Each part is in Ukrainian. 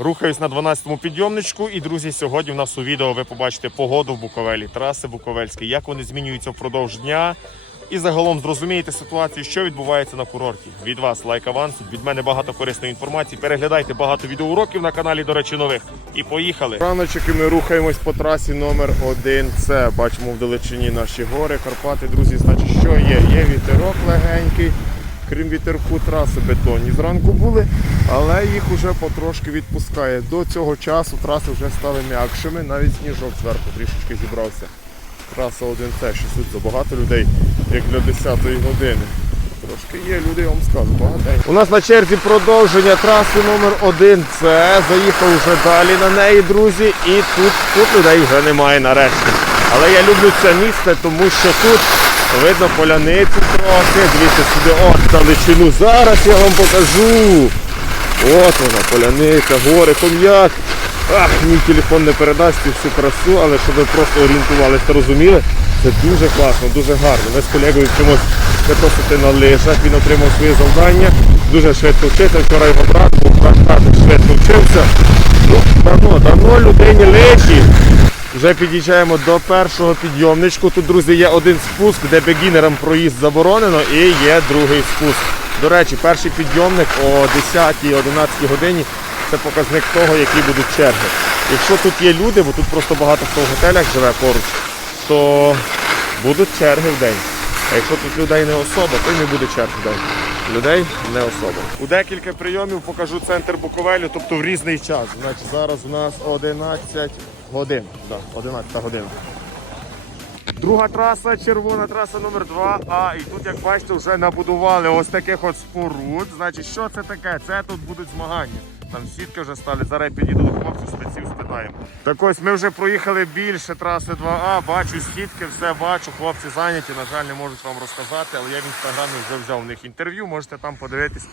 Рухаюсь на 12-му підйомничку. І, друзі, сьогодні в нас у відео ви побачите погоду в Буковелі, траси Буковельські, як вони змінюються впродовж дня. І загалом зрозумієте ситуацію, що відбувається на курорті. Від вас лайк аванс, від мене багато корисної інформації. Переглядайте багато відеоуроків на каналі, до речі, нових. І поїхали. Раночок і ми рухаємось по трасі номер 1 Це бачимо вдалечині наші гори, Карпати. Друзі, значить, що є? Є вітерок легенький. Крім вітерку, траси бетонні зранку були, але їх вже потрошки відпускає. До цього часу траси вже стали м'якшими, навіть сніжок зверху трішечки зібрався. Траса 1С, що тут забагато людей, як для 10-ї години. Трошки є люди, я вам скажу, багатенько. У нас на черзі продовження траси номер 1 С. Заїхав вже далі на неї, друзі, і тут, тут людей вже немає нарешті. Але я люблю це місце, тому що тут видно поляницю трохи. Дивіться сюди, от далечину. Зараз я вам покажу. От вона, поляниця, гори, хом'як. Ах, мій телефон не передасть цю всю красу, але щоб ви просто орієнтувалися та розуміли, це дуже класно, дуже гарно. Ми з колегою вчимось катосити на лижах, він отримав своє завдання, дуже швидко вчився. Вчора його брат був брат швидко вчився. Ну, давно, давно людині лижі. Вже під'їжджаємо до першого підйомничку. Тут, друзі, є один спуск, де бегінерам проїзд заборонено, і є другий спуск. До речі, перший підйомник о 10-11 годині це показник того, які будуть черги. Якщо тут є люди, бо тут просто багато хто в готелях живе поруч, то будуть черги в день. А якщо тут людей не особа, то й не буде черг в день. Людей не особа. У декілька прийомів покажу центр Буковелю, тобто в різний час. Значить, зараз у нас 11 годин. Да, 11 година. Друга траса, червона траса номер 2 А. І тут, як бачите, вже набудували ось таких от споруд. Значить, що це таке? Це тут будуть змагання. Там сітки вже стали. Зараз я підійду до хлопців, спеців спитаємо. Так ось ми вже проїхали більше траси 2А, бачу сітки, все бачу. Хлопці зайняті. На жаль, не можуть вам розказати, але я в інстаграмі вже взяв у них інтерв'ю. Можете там подивитись,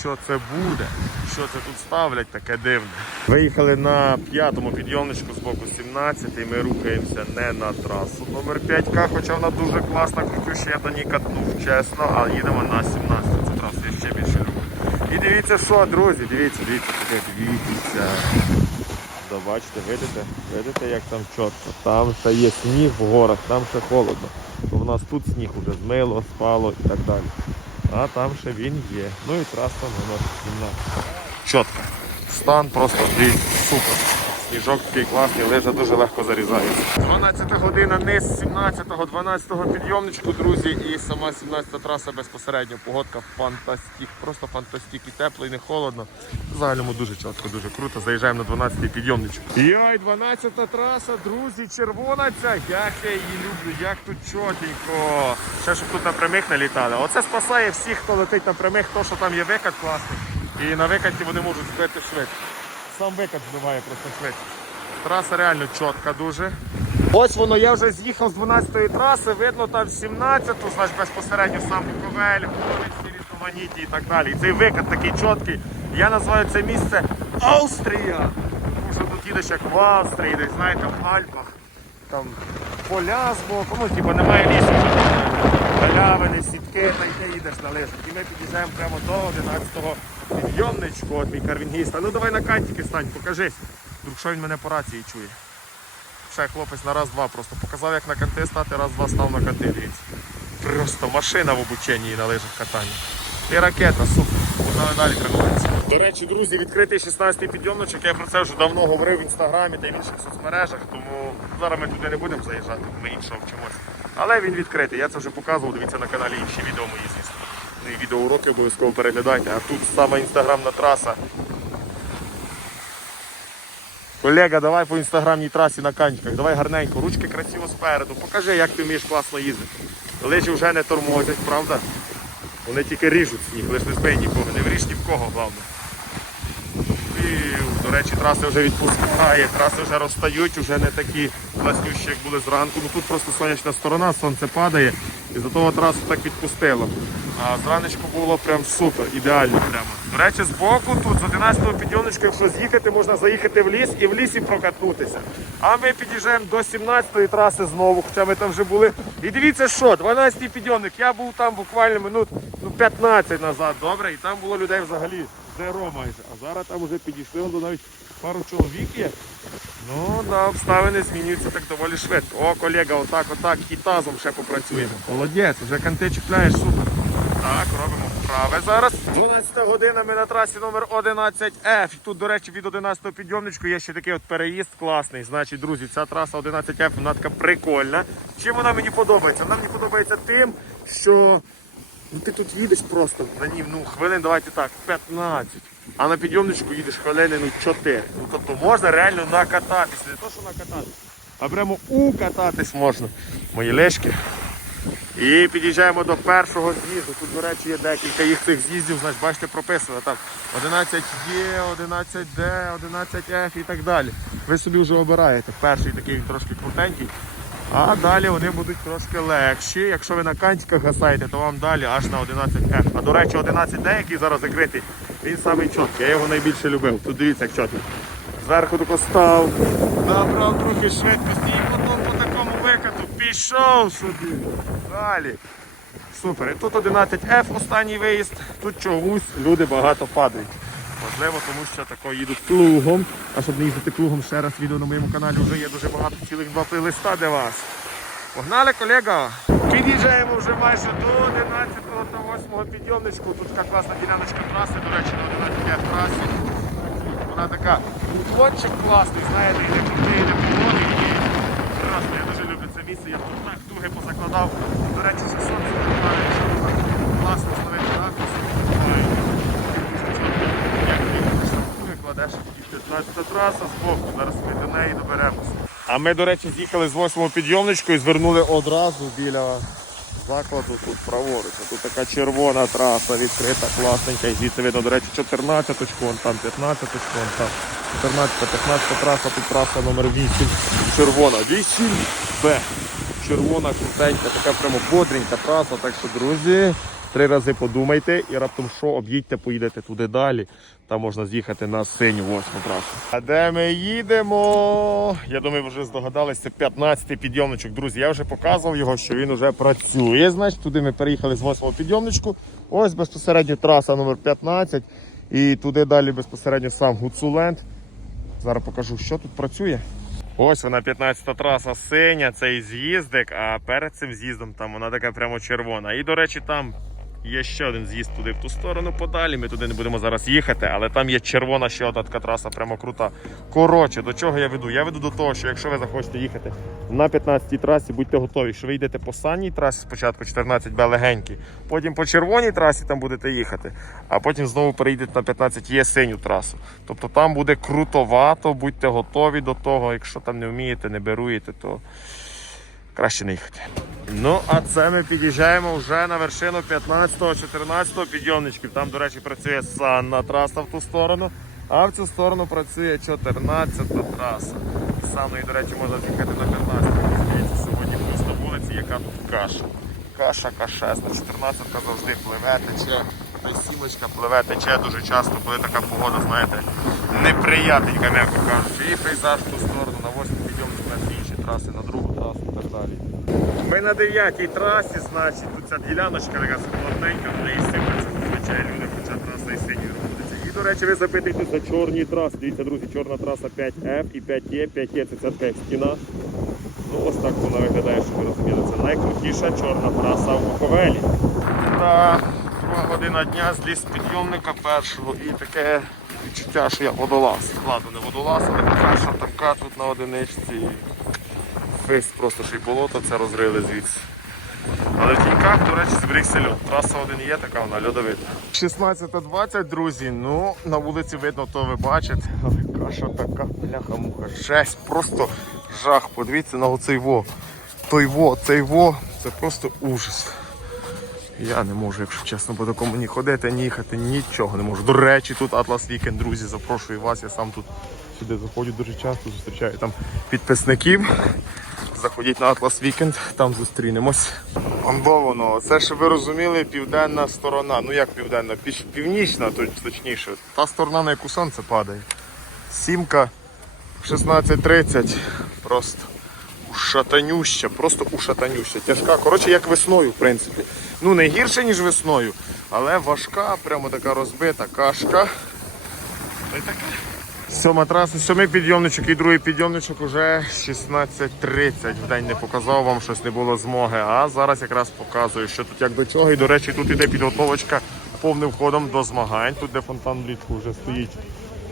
що це буде, що це тут ставлять, таке дивне. Виїхали на п'ятому підйомничку з боку 17 і ми рухаємося не на трасу номер 5К, хоча вона дуже класна, крутюща, я до ній катнув, чесно, а їдемо на 17 Цю трасу я ще більше люблю. І дивіться, що, друзі, дивіться, дивіться, дивіться. Да, бачите, видите? Видите, як там чітко. Там ще є сніг в горах, там ще холодно. Бо в нас тут сніг уже змило, спало і так далі. А там ще він є. Ну і траса номер 17. Чітко. Стан просто дивіться, супер. Сніжок такий класний, лижа дуже легко зарізається. 12 година низ 17-го, 12-го підйомничку, друзі, і сама 17-та траса безпосередньо. Погодка фантастик, просто фантастик. І тепло, і не холодно. В загальному дуже чітко, дуже круто. Заїжджаємо на 12-й підйомничок. Йой, 12-та траса, друзі, червона ця. Як я її люблю, як тут чотенько. Ще щоб тут на прямих не літали. Оце спасає всіх, хто летить на прямих, то що там є викат класний. І на викаті вони можуть збити швидко. Сам викат збиває просто швидше. Траса реально чітка дуже. Ось воно, я вже з'їхав з 12-ї траси, видно там 17-ту, значить безпосередньо сам Буковель, всі різноманітні і так далі. І цей викат такий чіткий. Я називаю це місце Австрія. Тому що тут їдеш як в Австрії, десь знаєте, в Альпах. Там поля з боку, ну типу немає лісу. Галявини, сітки, та й ти їдеш на лижах. І ми під'їжджаємо прямо до 11-го підйомничку, от мій карвінгіст. А ну давай на кантики стань, покажись. Вдруг що він мене по рації чує. Ще хлопець на раз-два просто показав, як на канти стати, раз-два став на канти, дивіться. Просто машина в обученні і на лижах катання. І ракета, супер. Погнали далі тренуватися. До речі, друзі, відкритий 16-й підйомничок. Я про це вже давно говорив в інстаграмі та в інших соцмережах, тому зараз ми туди не будемо заїжджати, ми іншого вчимося. Але він відкритий, я це вже показував, дивіться на каналі інші відео мої, звісно. Відеоуроки обов'язково переглядайте. А тут сама інстаграмна траса. Колега, давай по інстаграмній трасі на канчиках, давай гарненько, ручки красиво спереду. Покажи, як ти вмієш класно їздити. Лижі вже не тормозять, правда? Вони тільки ріжуть сніг, лиш не збий нікого, не вріж ні в кого, головне. До речі, траси вже відпускає, траси вже розстають, вже не такі класнющі, як були зранку. Ну Тут просто сонячна сторона, сонце падає, і за того трасу так відпустило. А зранечку було прям супер, ідеально прямо. До речі, збоку тут з 11-го підйомничка, якщо з'їхати, можна заїхати в ліс і в лісі прокатнутися. А ми під'їжджаємо до 17-ї траси знову, хоча ми там вже були. І дивіться що, 12-й підйомник. Я був там буквально минут ну, 15 назад, добре, і там було людей взагалі зеро майже. А зараз там вже підійшли до навіть пару чоловік є. Ну, да, обставини змінюються так доволі швидко. О, колега, отак, отак, і тазом ще попрацюємо. Молодець, вже канти чіпляєш, супер. Так, робимо вправи зараз. 12 година ми на трасі номер 11F. Тут, до речі, від 11 підйомничку є ще такий от переїзд класний. Значить, друзі, ця траса 11F, вона така прикольна. Чим вона мені подобається? Вона мені подобається тим, що ну, ти тут їдеш просто на ній, ну, хвилин, давайте так, 15. А на підйомничку їдеш хвилини ну, 4. Ну, тобто можна реально накататись. Не то, що накататись, а прямо укататись можна. Мої лешки. І під'їжджаємо до першого з'їзду. Тут, до речі, є декілька їх цих з'їздів, значить, бачите, прописано. Там 11Е, 11Д, 11F і так далі. Ви собі вже обираєте. Перший такий трошки крутенький. А далі вони будуть трошки легші. Якщо ви на кантиках гасаєте, то вам далі аж на 11F. А до речі, 11D, який зараз закритий, він самий чіткий. Я його найбільше любив. Тут дивіться, як чітко. Зверху тако став, набрав трохи швидкості і потім по такому викату пішов собі. Далі. Супер. І тут 11F останній виїзд. Тут чомусь люди багато падають. Можливо, тому що тако їдуть плугом. А щоб не їздити плугом, ще раз відео на моєму каналі вже є дуже багато цілих два плейлиста для вас. Погнали, колега! Під'їжджаємо вже майже до 11 та 8 підйомничку. Тут така класна діляночка траси, до речі, на 11 трасі. Вона така кончик класний, знаєте, і не крутий, і не поволі. І прекрасно, я дуже люблю це місце. Я тут так туги позакладав. До речі, 600 закладає, класно ставити ракурс. Як ти туги кладеш, 15 траса з боку. Зараз ми до неї доберемося. А ми, до речі, з'їхали з 8 підйомничку і звернули одразу біля закладу тут праворуч. Тут така червона траса відкрита, класненька. І звідси видно, до речі, 14 очку, вон там 15 очку, вон там 14 15 траса, тут траса номер 8. Червона. 8Б. Червона, крутенька, така прямо бодренька траса. Так що, друзі, три рази подумайте і раптом що, об'їдьте, поїдете туди далі. Там можна з'їхати на синю восьму трасу. А де ми їдемо? Я думаю, ви вже здогадались, це 15-й підйомничок. Друзі, я вже показував його, що він вже працює. Значить, туди ми переїхали з 8-го підйомничку. Ось безпосередньо траса номер 15 І туди далі безпосередньо сам Гуцуленд. Зараз покажу, що тут працює. Ось вона 15-та траса синя, цей з'їздик, а перед цим з'їздом там вона така прямо червона. І, до речі, там є ще один з'їзд туди в ту сторону подалі. Ми туди не будемо зараз їхати, але там є червона ще одна така траса, прямо крута. Коротше, до чого я веду? Я веду до того, що якщо ви захочете їхати на 15-й трасі, будьте готові, що ви йдете по санній трасі спочатку 14Б легенький, потім по червоній трасі там будете їхати, а потім знову перейдете на 15 є синю трасу. Тобто там буде крутовато, будьте готові до того. Якщо там не вмієте, не беруєте, то краще не їхати. Ну, а це ми під'їжджаємо вже на вершину 15-14 підйомничків. Там, до речі, працює санна траса в ту сторону, а в цю сторону працює 14 траса. З Санною, до речі, можна з'їхати на 15 Здається, Сьогодні просто вулиці, яка тут каша. Каша кашесна, 14-ка завжди пливе, тече. Та сімочка пливе, тече дуже часто, коли така погода, знаєте, неприятненька, м'яко кажучи. І пейзаж в ту сторону, на 8 підйомчик на інші траси, на другу трасу і так далі. Ми на 9 трасі, значить, тут ця діляночка така складненька, в неї сипаться зазвичай люди, хоча траса і сині знаходиться. І, до речі, ви запитуєте за чорні траси. Дивіться, друзі, чорна траса 5F і 5Е. 5Е це ця така як стіна. Ну, ось так вона виглядає, щоб ви розуміли. Це найкрутіша чорна траса в Буковелі. Та друга година дня зліз підйомника першого і таке відчуття, що я водолаз. Ладно, не водолаз, але каша така тут на одиничці. Весь просто ще й болото це розрили звідси. Але в тіньках, до речі, зберігся льод. Траса один є, така вона льодовита. 16.20, друзі. Ну, на вулиці видно, то ви бачите. Але каша така бляха-муха. Жесть, просто жах. Подивіться на оцей во. Той во, цей во. Це просто ужас. Я не можу, якщо чесно, по такому ні ходити, ні їхати, нічого не можу. До речі, тут Атлас Вікенд, друзі, запрошую вас. Я сам тут сюди заходжу дуже часто, зустрічаю там підписників. Заходіть на Атлас Вікенд, там зустрінемось. Ондо воно, це щоб ви розуміли, південна сторона. Ну як південна, північна, точніше. Та сторона, на яку сонце падає. Сімка 16.30. Просто ушатанюща, просто ушатанюща. Тяжка. Коротше, як весною, в принципі. Ну, не гірше, ніж весною, але важка, прямо така розбита кашка. Та й таке. Сьома траса, сьомий підйомничок і другий підйомничок уже 16.30. В день не показав вам, щось не було змоги. А зараз якраз показую, що тут як до цього. І до речі, тут іде підготовочка повним ходом до змагань. Тут де фонтан влітку вже стоїть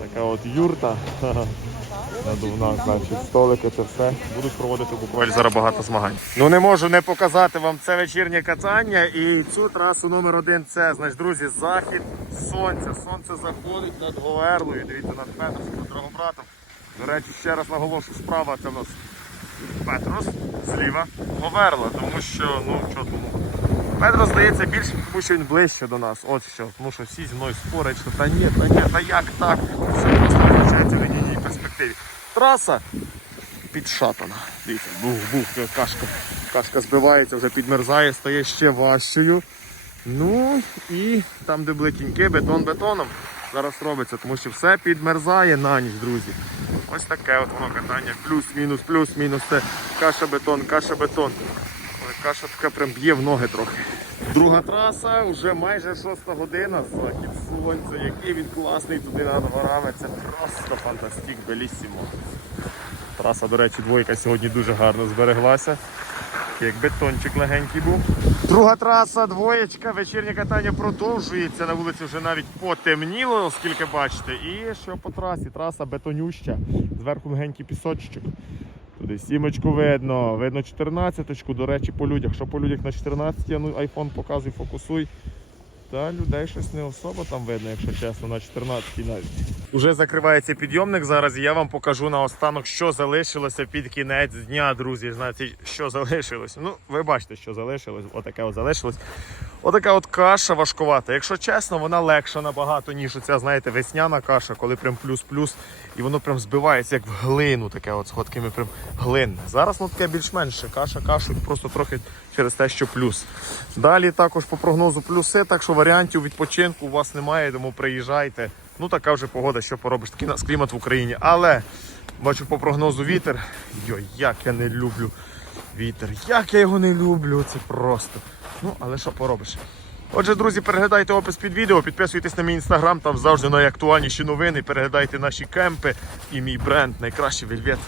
така от юрта. Надувна, значить, столики, це все. Будуть проводити буквально зараз багато змагань. Ну не можу не показати вам це вечірнє катання. І цю трасу номер один це, значить, друзі, захід сонця. Сонце заходить над Говерлою. Дивіться над Петросом, над Драгобратом. До речі, ще раз наголошую, справа це в нас Петрос, зліва Говерла, тому що, ну що тому. Петро здається більше, тому що він ближче до нас. От що. Тому що всі зі мною спорять, що та ні, та ні, та як так? Все просто перспективі. Траса підшатана. Дивіться, бух-бух, кашка. Кашка збивається, вже підмерзає, стає ще важчою. Ну і там, де були тіньки, бетон бетоном зараз робиться, тому що все підмерзає на ніч, друзі. Ось таке от воно катання. Плюс-мінус, плюс-мінус. Це каша бетон, каша бетон. Каша така прям б'є в ноги трохи. Друга траса, вже майже шоста година. Захід сонця, який він класний туди над горами. Це просто фантастик, белісімо. Траса, до речі, двойка сьогодні дуже гарно збереглася. Як бетончик легенький був. Друга траса, двоєчка, вечірнє катання продовжується. На вулиці вже навіть потемніло, оскільки бачите. І що по трасі? Траса бетонюща. Зверху легенький пісочок. Туди сімочку видно, видно 14-очку, до речі, по людях. Що по людях на 14, ну айфон показуй, фокусуй. Та людей щось не особо там видно, якщо чесно, на 14 навіть. Уже закривається підйомник зараз, я вам покажу наостанок, що залишилося під кінець дня, друзі. Знаєте, що залишилося. Ну, ви бачите, що залишилось. Отаке от залишилось. Отака от каша важкувата. Якщо чесно, вона легша набагато, ніж оця, знаєте, весняна каша, коли прям плюс-плюс, і воно прям збивається як в глину, таке от з прям глинне. Зараз ну таке більш-менше каша, кашу, просто трохи через те, що плюс. Далі також по прогнозу плюси, так що варіантів відпочинку у вас немає, тому приїжджайте. Ну така вже погода, що поробиш, такий нас клімат в Україні. Але бачу по прогнозу вітер. Йой, як я не люблю вітер. Як я його не люблю, це просто. Ну, але що поробиш? Отже, друзі, переглядайте опис під відео, підписуйтесь на мій інстаграм, там завжди найактуальніші новини. Переглядайте наші кемпи і мій бренд найкращий вельвет.